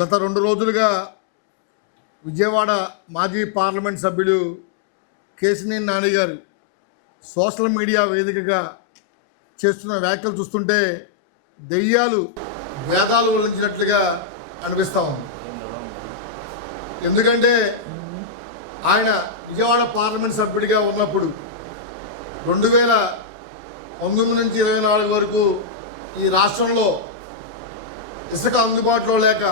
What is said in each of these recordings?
గత 2 రోజులుగా విజయవాడ మాజీ పార్లమెంట్ సభ్యులు కేశినేని నాని గారు సోషల్ మీడియా వేదికగా చేస్తున్న వ్యాఖ్యలు చూస్తుంటే దెయ్యాలు వేదాలు వల్లించినట్లుగా అనిపిస్తూ ఉంది. ఎందుకంటే ఆయన విజయవాడ పార్లమెంట్ సభ్యుడిగా ఉన్నప్పుడు 2019 నుంచి 24 వరకు ఈ రాష్ట్రంలో ఇసుక అందుబాటులో లేక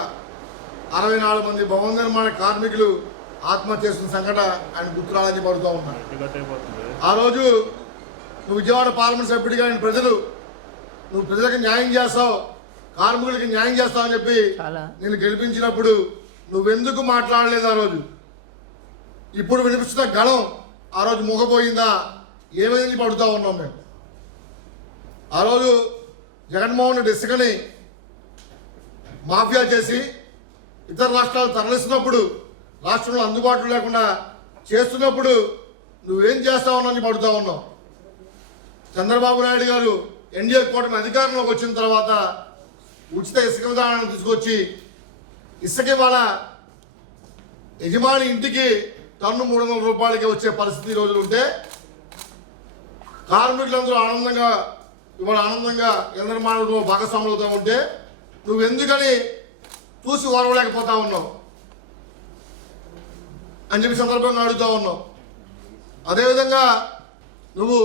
64 మంది భవన నిర్మాణ కార్మికులు ఆత్మహత్య చేసిన సంఘటన ఆయన గుర్తురాలని పడుతూ ఉన్నారు. ఆ రోజు నువ్వు విజయవాడ పార్లమెంట్ సభ్యుడిగా ఆయన నువ్వు ప్రజలకు న్యాయం చేస్తావు, కార్మికులకి న్యాయం చేస్తావు అని చెప్పి నేను గెలిపించినప్పుడు నువ్వెందుకు మాట్లాడలేదు? ఆ రోజు ఇప్పుడు వినిపిస్తున్న గళం ఆ రోజు మూగపోయిందా? ఏమైంది పడుతూ ఉన్నాం మేము. ఆ రోజు జగన్మోహన్ రెడ్డి ఇసుకని మాఫియా చేసి ఇతర రాష్ట్రాలు తరలిస్తున్నప్పుడు, రాష్ట్రంలో అందుబాటులో లేకుండా చేస్తున్నప్పుడు నువ్వేం చేస్తావని పడుతూ ఉన్నావు. చంద్రబాబు నాయుడు గారు ఎన్డీఏ కూటమి అధికారంలోకి వచ్చిన తర్వాత ఉచిత ఇసుక విధానాన్ని తీసుకొచ్చి ఇసుక ఇవాళ యజమాని ఇంటికి టన్ను 300 రూపాయలకి వచ్చే పరిస్థితి రోజులు ఉంటే కార్మికులందరూ ఆనందంగా ఇళ్ల నిర్మాణంలో భాగస్వాములు అవుతూ ఉంటే నువ్వెందుకని చూసి ఓరవలేకపోతా ఉన్నావు అని చెప్పి సందర్భంగా అడుగుతూ ఉన్నావు. అదేవిధంగా నువ్వు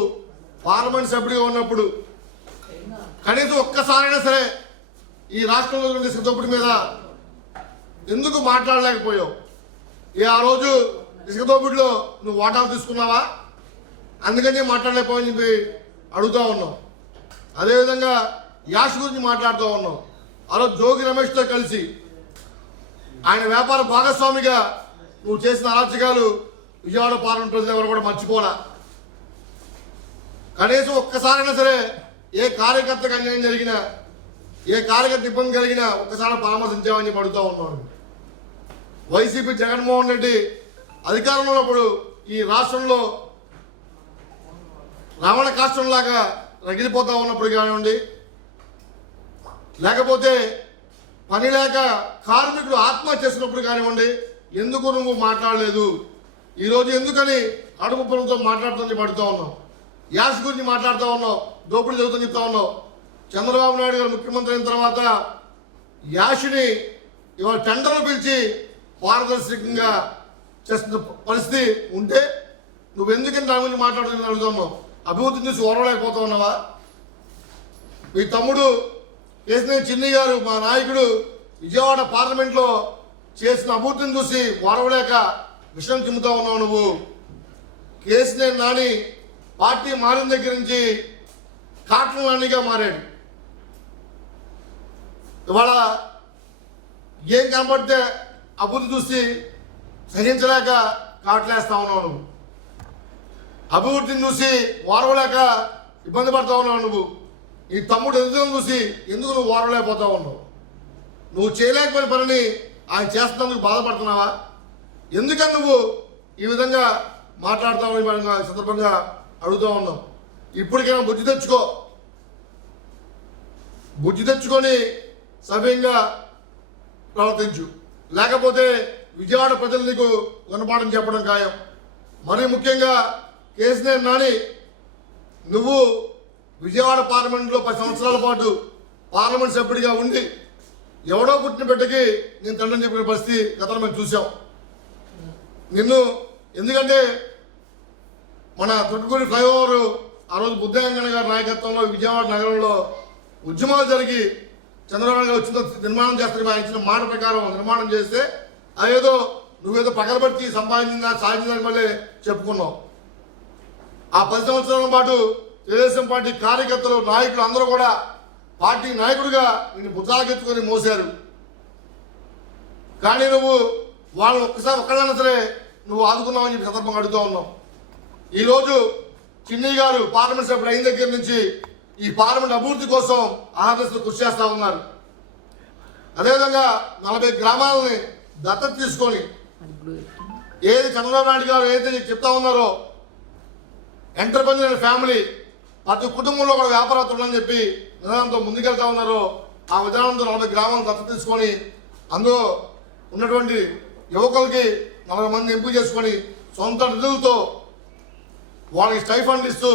పార్లమెంట్ సభ్యుడిగా ఉన్నప్పుడు కనీసం ఒక్కసారైనా సరే ఈ రాష్ట్రంలో ఉండే ఇసుక దోపిడీ మీద ఎందుకు మాట్లాడలేకపోయావు? ఆ రోజు ఇసుక దోపిడీలో నువ్వు వాటాలు తీసుకున్నావా? అందుకని మాట్లాడలేకపోయని చెప్పి అడుగుతూ ఉన్నావు. అదేవిధంగా యాష్ గురించి మాట్లాడుతూ ఉన్నావు. ఆ రోజు జోగి రమేష్తో కలిసి ఆయన వ్యాపార భాగస్వామిగా నువ్వు చేసిన అరాచకాలు విజయవాడ పార్లమెంట్ ప్రజలు ఎవరు కూడా మర్చిపోలా. కనీసం ఒక్కసారైనా సరే ఏ కార్యకర్తకు అన్యాయం జరిగినా, ఏ కార్యకర్త ఇబ్బంది కలిగినా ఒక్కసారి పరామర్శించామని చెప్పి అడుగుతూ ఉన్నాను. వైసీపీ జగన్మోహన్ రెడ్డి అధికారంలో ఉన్నప్పుడు ఈ రాష్ట్రంలో రావణ కాష్టంలాగా రగిలిపోతూ ఉన్నప్పుడు కానివ్వండి, లేకపోతే పని లేక కార్మికులు ఆత్మహత్య చేసినప్పుడు కానివ్వండి, ఎందుకు నువ్వు మాట్లాడలేదు? ఈరోజు ఎందుకని అడుగు ప్రభుత్వం మాట్లాడుతుంది పడుతూ ఉన్నావు. యాష్ గురించి మాట్లాడుతూ ఉన్నావు, దోపిడీ జరుగుతుందని చెప్తా ఉన్నావు. చంద్రబాబు నాయుడు గారు ముఖ్యమంత్రి అయిన తర్వాత యాష్ని ఇవాళ టెండర్లు పిలిచి పారదర్శకంగా చేస్తున్న పరిస్థితి ఉంటే నువ్వెందుకని దాని గురించి మాట్లాడుతుంది అడుగుతున్నావు. అభివృద్ధిని చూసి ఓరవలేకపోతా ఉన్నావా? మీ తమ్ముడు కేశినేని చిన్ని గారు, మా నాయకుడు, విజయవాడ పార్లమెంట్లో చేసిన అభివృద్ధిని చూసి ఓరవలేక విషయం చిమ్ముతా ఉన్నావు నువ్వు. కేశినేని నాని పార్టీ మారిన దగ్గర నుంచి కాటన్ నానిగా మారాడు. ఇవాళ ఏం కనబడితే అభివృద్ధి చూసి సహించలేక కాటలేస్తా ఉన్నావు నువ్వు. అభివృద్ధిని చూసి ఓరవలేక ఇబ్బంది పడతా ఉన్నావు నువ్వు. ఈ తమ్ముడు ఎదుగుదలను చూసి ఎందుకు నువ్వు ఓరవలేకపోతా ఉన్నావు? నువ్వు చేయలేకపోయిన పనిని ఆయన చేస్తున్నందుకు బాధపడుతున్నావా? ఎందుకని నువ్వు ఈ విధంగా మాట్లాడుతావు సందర్భంగా అడుగుతూ ఉన్నావు. ఇప్పటికైనా బుద్ధి తెచ్చుకొని సవ్యంగా ప్రవర్తించు, లేకపోతే విజయవాడ ప్రజలు నీకు గుణపాఠం చెప్పడం ఖాయం. మరీ ముఖ్యంగా కేశినేని నాని, నువ్వు విజయవాడ పార్లమెంట్లో 10 సంవత్సరాల పాటు పార్లమెంట్ సభ్యుడిగా ఉండి ఎవడో పుట్టిన బిడ్డకి నేను తండ్రిని చెప్పిన పరిస్థితి గతంలో మేము చూసాం నిన్ను. ఎందుకంటే మన తొట్టుకూరి ఫ్లైఓవర్ ఆ రోజు బుద్ధయంగన గారి నాయకత్వంలో విజయవాడ నగరంలో ఉద్యమాలు జరిగి చంద్రబాబు నాయుడు వచ్చిన నిర్మాణం చేస్తారని ఆయన ఇచ్చిన మాట ప్రకారం నిర్మాణం చేస్తే అదేదో నువ్వేదో పగలబట్టి సాధించడానికి మళ్ళీ చెప్పుకున్నావు. ఆ 10 సంవత్సరాల పాటు తెలుగుదేశం పార్టీ కార్యకర్తలు, నాయకులు అందరూ కూడా పార్టీ నాయకుడిగా నిన్ను భుజాలకెత్తుకొని మోసారు. కానీ నువ్వు వాళ్ళని ఒక్కళ్ళైనా సరే నువ్వు ఆదుకున్నావని చెప్పి సందర్భంగా అడుగుతూ ఉన్నావు. ఈరోజు చిన్ని గారు పార్లమెంట్ సభ్యుడు అయిన దగ్గర నుంచి ఈ పార్లమెంట్ అభివృద్ధి కోసం ఆహ్లాదిస్తూ కృషి చేస్తూ ఉన్నారు. అదేవిధంగా 40 గ్రామాలని దత్తత తీసుకొని ఏది చంద్రబాబు నాయుడు గారు ఏదైతే చెప్తా ఉన్నారో ఎంటర్ప్రెన్యూర్ ఫ్యామిలీ, ప్రతి కుటుంబంలో కూడా వ్యాపారస్తులు అని చెప్పి విధానంతో ముందుకెళ్తా ఉన్నారో ఆ విధానంతో 40 గ్రామాలను దత్తత తీసుకొని అందులో ఉన్నటువంటి యువకులకి 40 మంది ఎంపిక చేసుకొని సొంత నిధులతో వాళ్ళకి స్టైఫండ్ ఇస్తూ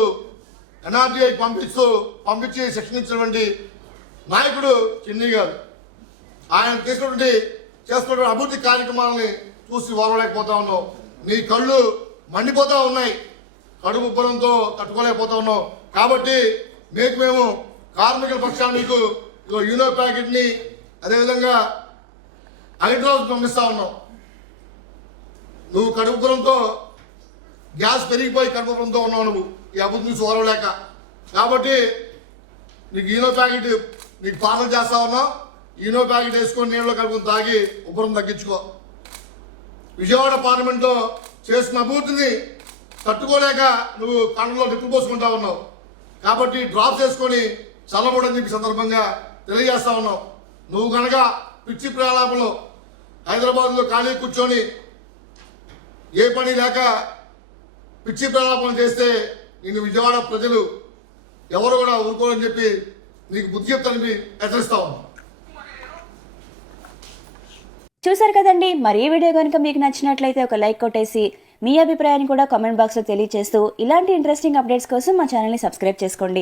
ఎన్ఆర్టీఐ పంపించి శిక్షణ ఇచ్చినటువంటి నాయకుడు చిన్ని గారు. ఆయన చేస్తున్నటువంటి అభివృద్ధి కార్యక్రమాలని చూసి ఓర్వలేకపోతా ఉన్నాం. నీ కళ్ళు మండిపోతూ ఉన్నాయి, కడుపు ఉబ్బరంతో తట్టుకోలేకపోతా ఉన్నాం. కాబట్టి మేము కార్మికుల పక్షాన్ని నీకు యూనో ప్యాకెట్ని అదేవిధంగా హైడ్రోజ్ పంపిస్తా ఉన్నాం. నువ్వు కడుపు ఉబ్బరంతో గ్యాస్ పెరిగిపోయి కడుపు ఉబ్బరంతో ఉన్నావు, నువ్వు ఈ అభివృద్ధి నుంచి ఓరవలేక. కాబట్టి నీకు యూనో ప్యాకెట్ నీకు పార్సల్ చేస్తా ఉన్నావు. యూనో ప్యాకెట్ వేసుకొని నీళ్ళలో కలుపుకొని తాగి ఉబ్బరం తగ్గించుకో. విజయవాడ పార్లమెంట్లో చేసిన అభివృద్ధిని తట్టుకోలేక నువ్వు కండలో నిప్పులు పోసుకుంటా ఉన్నావు. కాబట్టి డ్రాప్ చేసుకొని చల్లబడని చెప్పి సందర్భంగా తెలియజేస్తా ఉన్నావు. నువ్వు కనుక పిచ్చి ప్రలాపంలో హైదరాబాద్లో ఖాళీ కూర్చొని ఏ పని లేక పిచ్చి ప్రలాపం చేస్తే నిన్ను విజయవాడ ప్రజలు ఎవరు కూడా ఊరుకోరని చెప్పి నీకు బుద్ధి చెప్తానని హెచ్చరిస్తా ఉన్నాను. చూసారు కదండి. మరి ఈ వీడియో కనుక మీకు నచ్చినట్లయితే ఒక లైక్ కొట్టేసి మీ అభిప్రాయాన్ని కూడా కామెంట్ బాక్స్లో తెలియజేస్తూ ఇలాంటి ఇంట్రెస్టింగ్ అప్డేట్స్ కోసం మా ఛానల్ని సబ్స్క్రైబ్ చేసుకోండి.